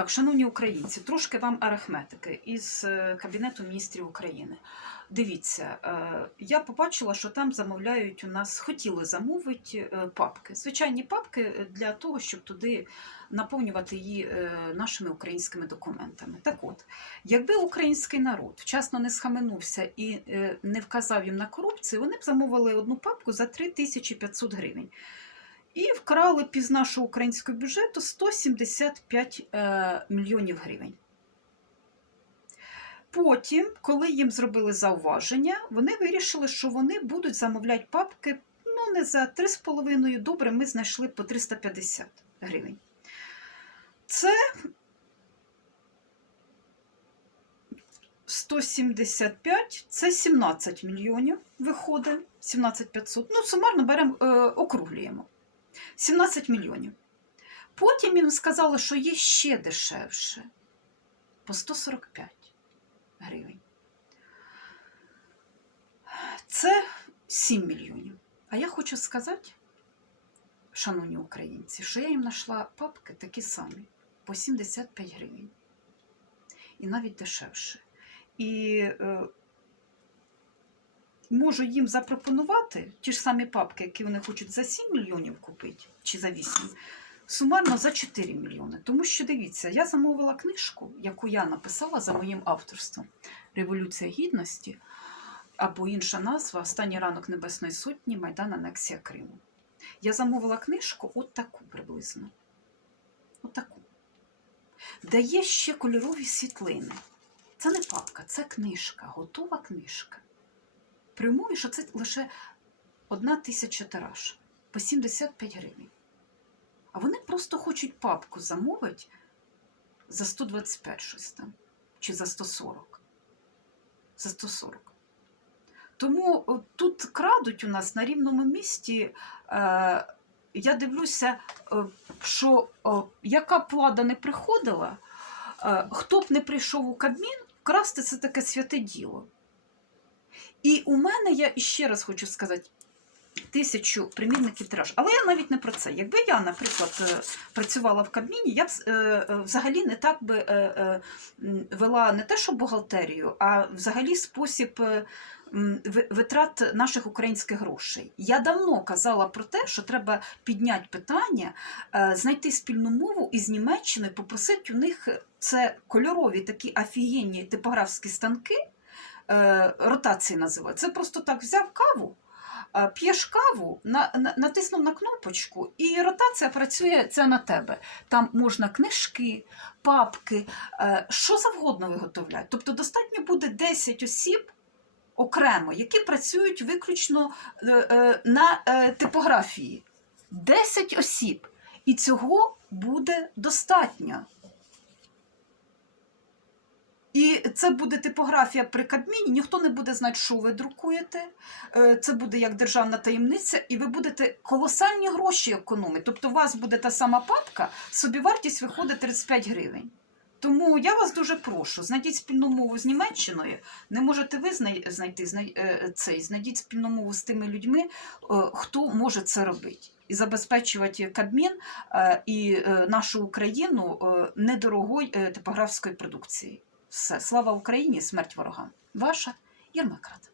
Так, шановні українці, трошки вам арифметики із е, Кабінету міністрів України. Дивіться, е, я побачила, що там замовляють у нас, хотіли замовити е, папки. Звичайні папки для того, щоб туди наповнювати її нашими українськими документами. Так от, якби український народ вчасно не схаменувся і не вказав їм на корупцію, вони б замовили одну папку за 3500 гривень. І вкрали із нашого українського бюджету 175 е, мільйонів гривень. Потім, коли їм зробили зауваження, вони вирішили, що вони будуть замовляти папки ну, не за 3,5, добре, ми знайшли по 350 гривень. Це 175, це 17 мільйонів виходить, 17 500. Ну, сумарно беремо, е, округлюємо. 17 мільйонів. Потім їм сказали, що є ще дешевше по 145 гривень. Це 7 мільйонів. А я хочу сказати, шановні українці, що я їм знайшла папки такі самі по 75 гривень. І навіть дешевше. І е, можу їм запропонувати ті ж самі папки, які вони хочуть за 7 мільйонів купити, чи за 8, сумарно за 4 мільйони. Тому що дивіться, я замовила книжку, яку я написала за моїм авторством Революція Гідності або інша назва Останній ранок Небесної Сотні Майдан Анексія Криму. Я замовила книжку от таку приблизно. От таку. Де є ще кольорові світлини. Це не папка, це книжка, готова книжка. При умові, що це лише одна тисяча тираж по 75 гривень. А вони просто хочуть папку замовити за 125 щось там, чи за 140. За 140. Тому тут крадуть у нас на рівному місці. Е, я дивлюся, е, що о, яка б влада не приходила, е, хто б не прийшов у Кабмін, красти це таке святе діло. І у мене, я ще раз хочу сказати, тисячу примірників тираж. Але я навіть не про це. Якби я, наприклад, е, працювала в Кабміні, я б е, е, взагалі не так би вела не те, що бухгалтерію, а взагалі спосіб. Витрат наших українських грошей. Я давно казала про те, що треба підняти питання, знайти спільну мову із Німеччиною, попросити у них це кольорові такі офігенні типографські станки, ротації називають. Це просто так взяв каву, е, п'єш каву, на, на, натиснув на кнопочку, і ротація працює це на тебе. Там можна книжки, папки, е, що завгодно виготовляти. Тобто достатньо буде 10 осіб. Окремо, які працюють виключно е, е, на е, типографії. 10 осіб. І цього буде достатньо. І це буде типографія при Кабміні, ніхто не буде знати, що ви друкуєте. Е, Це буде як державна таємниця, і ви будете колосальні гроші економити. Тобто у вас буде та сама папка, собівартість виходить 35 гривень. Тому я вас дуже прошу, знайдіть спільну мову з Німеччиною. Не можете ви знайти знай- е, цей, знайдіть спільну мову з тими людьми, е, хто може це робити. І забезпечувати Кабмін і нашу Україну недорогою типографською продукцією. Все, слава Україні, смерть ворогам. Ваша Єрмакрат.